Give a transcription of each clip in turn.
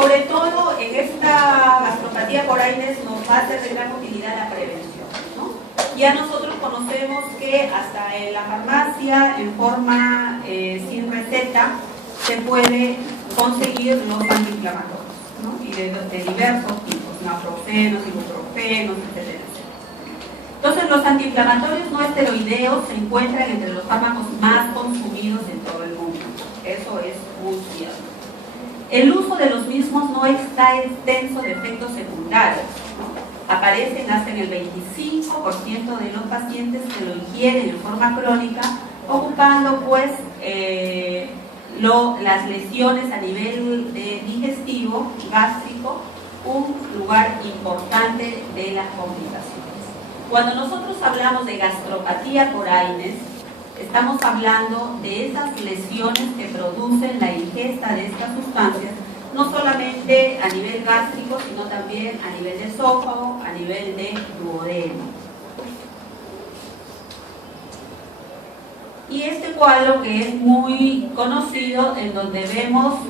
Sobre todo en esta gastropatía por AINES nos va a ser de gran utilidad la prevención, ¿no? Ya nosotros conocemos que hasta en la farmacia, en forma sin receta, se puede conseguir los antiinflamatorios, ¿no? Y de diversos tipos, naproxenos, ibuprofenos, etcétera. Entonces, los antiinflamatorios no esteroideos se encuentran entre los fármacos más consumidos en todo el mundo. Eso es muy cierto. El uso de los mismos no está extenso de efectos secundarios, ¿no? Aparecen hasta en el 25% de los pacientes que lo ingieren en forma crónica, ocupando pues las lesiones a nivel digestivo, gástrico, un lugar importante de las complicaciones. Cuando nosotros hablamos de gastropatía por AINES, estamos hablando de esas lesiones que producen la ingesta de estas sustancias, no solamente a nivel gástrico, sino también a nivel de esófago, a nivel de duodeno. Y este cuadro que es muy conocido, en donde vemos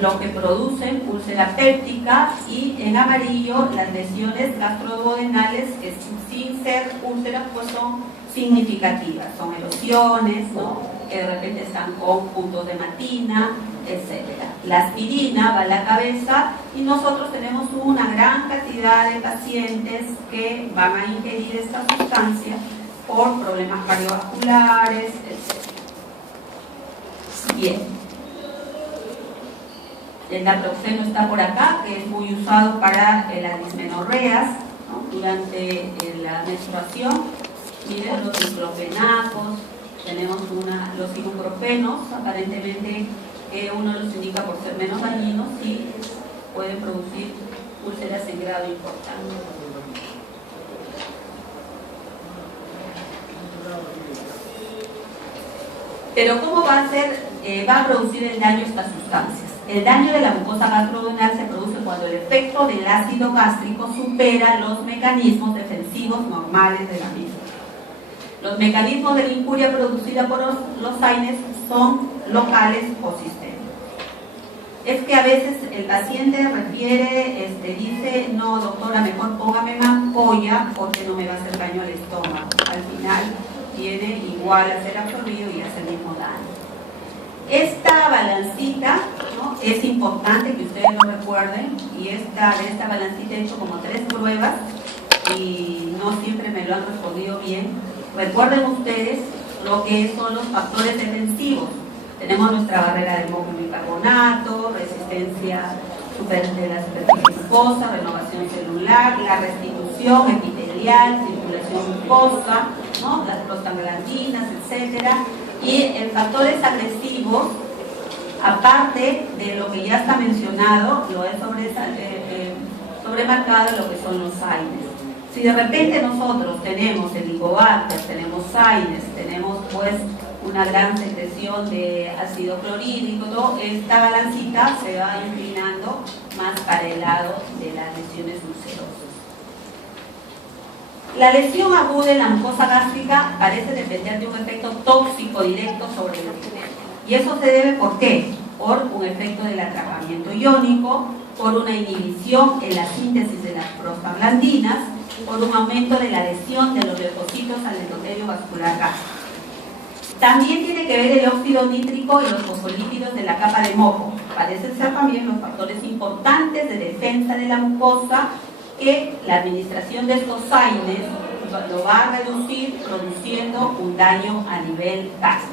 lo que producen úlcera péptica y en amarillo las lesiones gastroduodenales que sin ser úlceras pues son significativas, son erosiones, ¿no? Que de repente están con puntos de matina, etc. La aspirina va a la cabeza y nosotros tenemos una gran cantidad de pacientes que van a ingerir esta sustancia por problemas cardiovasculares, etc. Bien. El naproxeno está por acá, que es muy usado para las dismenorreas, ¿no? Durante la menstruación. Miren los diclofenacos, tenemos los ibuprofenos, aparentemente uno los indica por ser menos dañinos y pueden producir úlceras en grado importante. Pero ¿cómo va a producir el daño estas sustancias? El daño de la mucosa gastroduodenal se produce cuando el efecto del ácido gástrico supera los mecanismos defensivos normales de la misma. Los mecanismos de la injuria producida por los AINES son locales o sistémicos. Es que a veces el paciente refiere, dice, no doctora, mejor póngame mampolla porque no me va a hacer daño al estómago. Al final tiene igual a ser absorbido y hace el mismo daño. Esta balancita, ¿no? Es importante que ustedes lo recuerden, y de esta balancita he hecho como 3 pruebas y no siempre me lo han respondido bien. Recuerden ustedes lo que son los factores defensivos. Tenemos nuestra barrera de hemoglobina y bicarbonato, resistencia de la superficie mucosa, renovación celular, la restitución epitelial, circulación mucosa, ¿no? Las prostaglandinas, etcétera. Y en factores agresivos, aparte de lo que ya está mencionado, lo he sobremarcado lo que son los AINES. Si de repente nosotros tenemos helicobacter, tenemos AINES, tenemos pues una gran secreción de ácido clorhídrico, ¿no? Esta balancita se va inclinando más para el lado de las lesiones ulcerosas. La lesión aguda en la mucosa gástrica parece depender de un efecto tóxico directo sobre el epitelio. ¿Y eso se debe por qué? Por un efecto del atrapamiento iónico, por una inhibición en la síntesis de las prostaglandinas, por un aumento de la adhesión de los leucocitos al endotelio vascular gástrico. También tiene que ver el óxido nítrico y los fosfolípidos de la capa de moco. Parecen ser también los factores importantes de defensa de la mucosa que la administración de estos AINES lo va a reducir, produciendo un daño a nivel gástrico.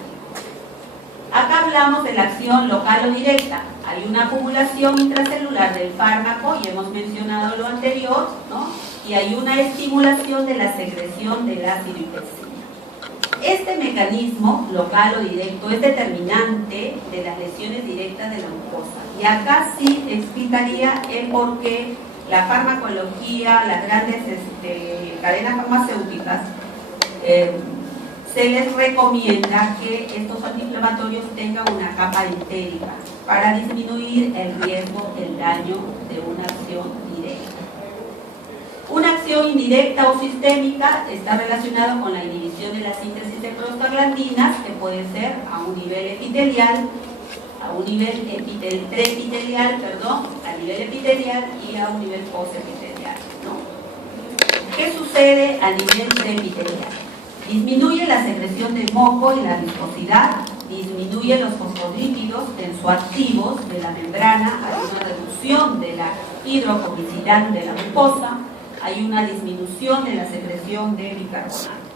Acá hablamos de la acción local o directa. Hay una acumulación intracelular del fármaco, y hemos mencionado lo anterior, ¿no? Y hay una estimulación de la secreción del ácido hipercínico. Este mecanismo local o directo es determinante de las lesiones directas de la mucosa. Y acá sí explicaría el por qué la farmacología, las grandes cadenas farmacéuticas, se les recomienda que estos antiinflamatorios tengan una capa entérica para disminuir el riesgo del daño de una acción directa. Una acción indirecta o sistémica está relacionada con la inhibición de la síntesis de prostaglandinas, que puede ser a un nivel epitelial a un nivel preepitelial, a nivel epitelial y a un nivel postepitelial, ¿no? ¿Qué sucede a nivel preepitelial? Disminuye la secreción de moco y la viscosidad, disminuye los fosfolípidos tensoactivos de la membrana, hay una reducción de la hidrofobicidad de la mucosa, hay una disminución de la secreción de bicarbonato.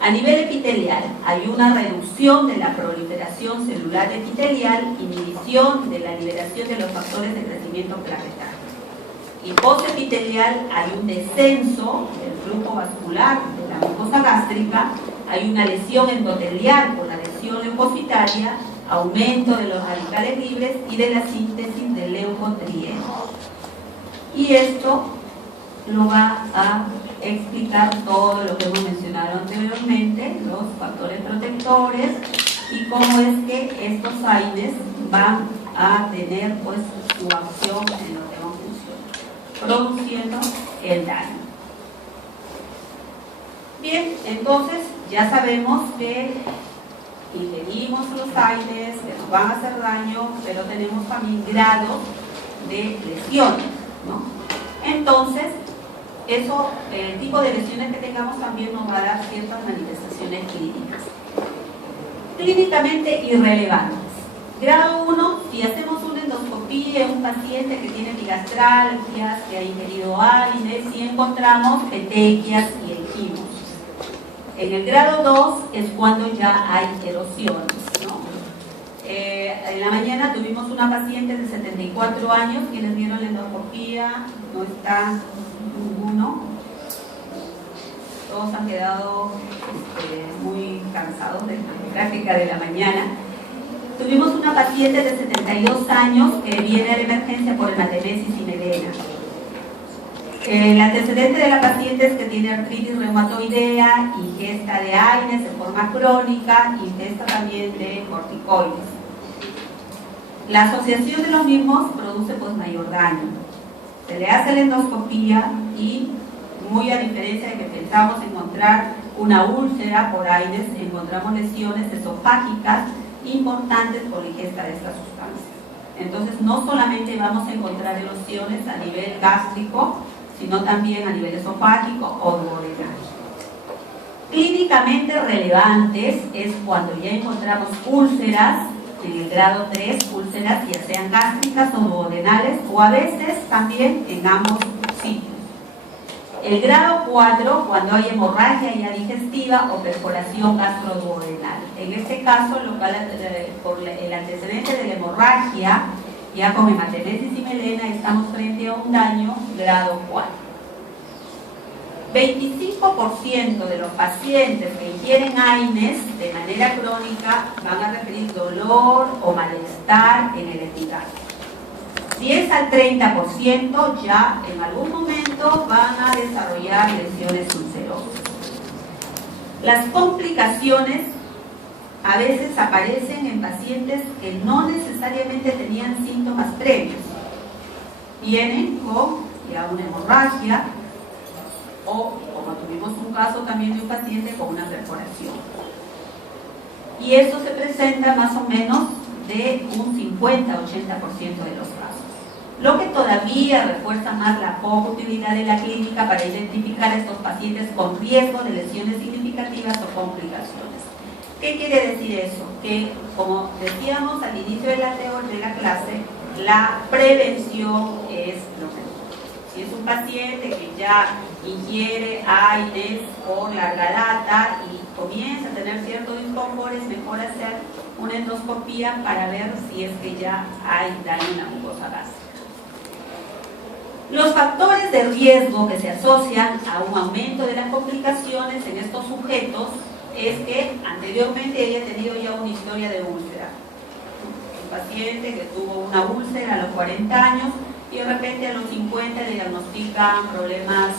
A nivel epitelial, hay una reducción de la proliferación celular epitelial, inhibición de la liberación de los factores de crecimiento plaquetario. Y postepitelial, hay un descenso del flujo vascular de la mucosa gástrica, hay una lesión endotelial por la lesión leucocitaria, aumento de los radicales libres y de la síntesis de leucotrienos. Y esto lo va a explicar todo lo que hemos mencionado anteriormente, los factores protectores y cómo es que estos AINES van a tener pues su acción en los demás funciones, produciendo el daño. Bien, entonces ya sabemos que ingerimos los AINES, que nos van a hacer daño, pero tenemos también grados de lesiones, ¿no? Entonces, eso, el tipo de lesiones que tengamos también nos va a dar ciertas manifestaciones clínicas. Clínicamente irrelevantes. Grado 1, si hacemos una endoscopía en un paciente que tiene epigastralgias, que ha ingerido AINES, si encontramos petequias y equimos. En el grado 2 es cuando ya hay erosiones, ¿no? En la mañana tuvimos una paciente de 74 años, quienes vieron la endoscopía, no está ninguno, todos han quedado muy cansados de la práctica de la mañana. Tuvimos una paciente de 72 años que viene a la emergencia por hematemesis y melena. El antecedente de la paciente es que tiene artritis reumatoidea, ingesta de AINES de forma crónica, ingesta también de corticoides. La asociación de los mismos produce pues mayor daño. Se le hace la endoscopía y, muy a diferencia de que pensamos encontrar una úlcera por AINES, encontramos lesiones esofágicas importantes por la ingesta de estas sustancias. Entonces no solamente vamos a encontrar erosiones a nivel gástrico, sino también a nivel esofágico o duodenal. Clínicamente relevantes es cuando ya encontramos úlceras, en el grado 3, úlceras ya sean gástricas o duodenales, o a veces también en ambos sitios. El grado 4, cuando hay hemorragia ya digestiva o perforación gastroduodenal. En este caso, por el antecedente de la hemorragia, ya con hematemesis y melena, estamos frente a un daño grado 4. 25% de los pacientes que ingieren AINES de manera crónica van a referir dolor o malestar en el epigastrio. 10 al 30% ya en algún momento van a desarrollar lesiones ulcerosas. Las complicaciones a veces aparecen en pacientes que no necesariamente tenían síntomas previos. Vienen con ya una hemorragia o, como tuvimos un caso también de un paciente con una perforación. Y esto se presenta más o menos de un 50-80% de los casos. Lo que todavía refuerza más la poca utilidad de la clínica para identificar a estos pacientes con riesgo de lesiones significativas o complicaciones. ¿Qué quiere decir eso? Que, como decíamos al inicio de la clase, la prevención es lo mejor. Si es un paciente que ya ingiere AINES por larga data y comienza a tener ciertos disconfort, es mejor hacer una endoscopía para ver si es que ya hay daño en la mucosa gástrica. Los factores de riesgo que se asocian a un aumento de las complicaciones en estos sujetos es que anteriormente haya tenido ya una historia de úlcera. Un paciente que tuvo una úlcera a los 40 años y de repente a los 50 le diagnostican problemas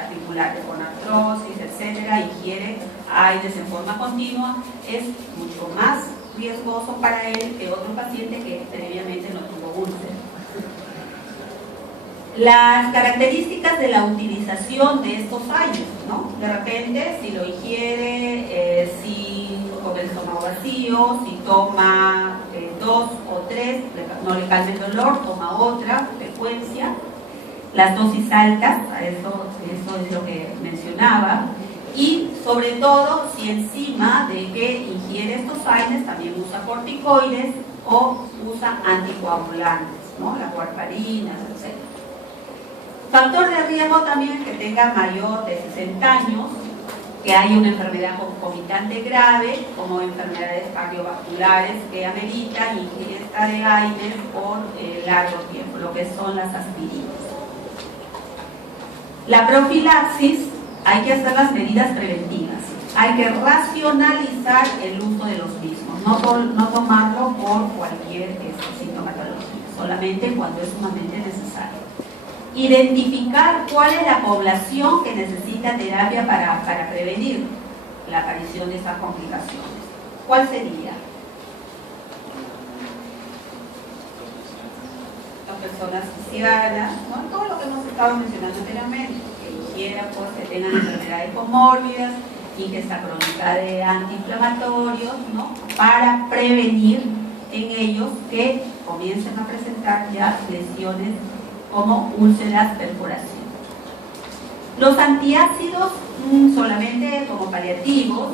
articulares con artrosis, etcétera, ingiere AINES en forma continua, es mucho más riesgoso para él que otro paciente que previamente no tuvo úlcera. Las características de la utilización de estos AINES, ¿no? De repente, si lo ingiere con el estómago vacío, si toma 2 o 3, no le calma el dolor, toma otra frecuencia. Las dosis altas, eso es lo que mencionaba. Y sobre todo, si encima de que ingiere estos AINES también usa corticoides o usa anticoagulantes, ¿no? La warfarina, etc. Factor de riesgo también que tenga mayor de 60 años, que haya una enfermedad concomitante grave, como enfermedades cardiovasculares que ameritan ingesta de AINES por largo tiempo, lo que son las aspirinas. La profilaxis, hay que hacer las medidas preventivas, hay que racionalizar el uso de los mismos, no tomarlo por cualquier sintomatología, solamente cuando es sumamente necesario. Identificar cuál es la población que necesita terapia para prevenir la aparición de esas complicaciones. ¿Cuál sería? Las personas ancianas, ¿no? Todo lo que hemos estado mencionando anteriormente, que ingieran, pues, que tengan enfermedades comórbidas, ingesta crónica de antiinflamatorios, ¿no? Para prevenir en ellos que comiencen a presentar ya lesiones como úlceras, perforación. Los antiácidos solamente como paliativos,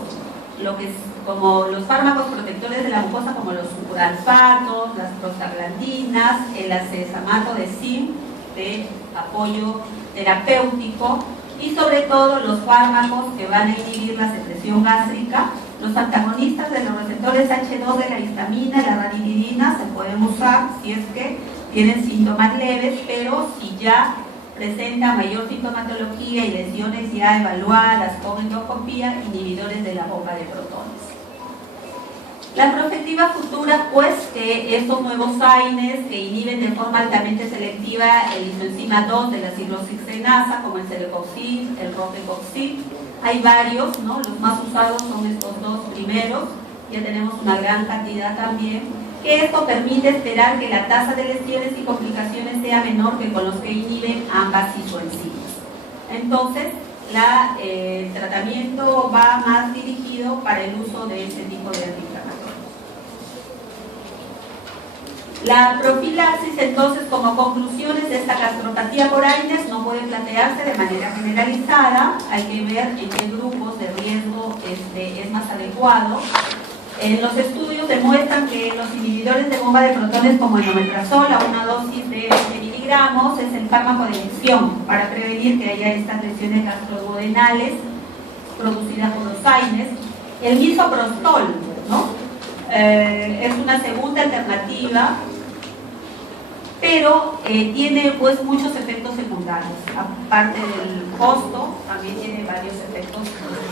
como los fármacos protectores de la mucosa como los sucralfatos, las prostaglandinas, el acesamato de zinc de apoyo terapéutico y sobre todo los fármacos que van a inhibir la secreción gástrica. Los antagonistas de los receptores H2 de la histamina, la ranitidina, se pueden usar si es que tienen síntomas leves, pero si ya presenta mayor sintomatología y lesiones ya evaluadas con endoscopía, inhibidores de la bomba de protones. La perspectiva futura, pues, que estos nuevos AINES que inhiben de forma altamente selectiva el isoenzima 2 de la cicloxanasa, como el celecoxib, el rofecoxib, hay varios, ¿no? Los más usados son estos dos primeros, ya tenemos una gran cantidad también, que esto permite esperar que la tasa de lesiones y complicaciones sea menor que con los que inhiben ambas isoenzimas. Entonces, el tratamiento va más dirigido para el uso de este tipo de antiinflamatorios. La profilaxis, entonces, como conclusiones de esta gastropatía por AINES no puede plantearse de manera generalizada, hay que ver en qué grupos de riesgo es más adecuado. Los estudios demuestran que los inhibidores de bomba de protones como el omeprazol a una dosis de 20 miligramos es el fármaco de elección para prevenir que haya estas lesiones gastroduodenales producidas por los AINES. El misoprostol, ¿no? Es una segunda alternativa, pero tiene pues muchos efectos secundarios. Aparte del costo, también tiene varios efectos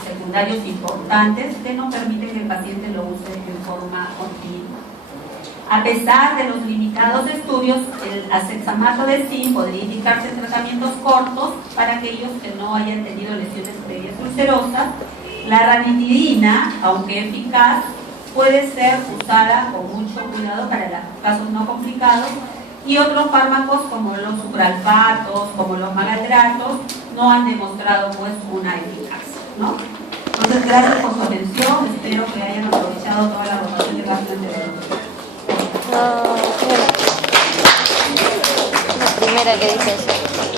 secundarios importantes que no permiten que el paciente lo use en forma continua. A pesar de los limitados estudios, el acesamato de zinc podría indicarse en tratamientos cortos para aquellos que no hayan tenido lesiones previas ulcerosas. La ranitidina, aunque eficaz, puede ser usada con mucho cuidado para los casos no complicados, y otros fármacos como los sucralfatos, como los maladratos, no han demostrado pues una eficacia, ¿no? Entonces, gracias por su atención, espero que hayan aprovechado toda la rotación de gastroenterología. No, la primera que dice eso.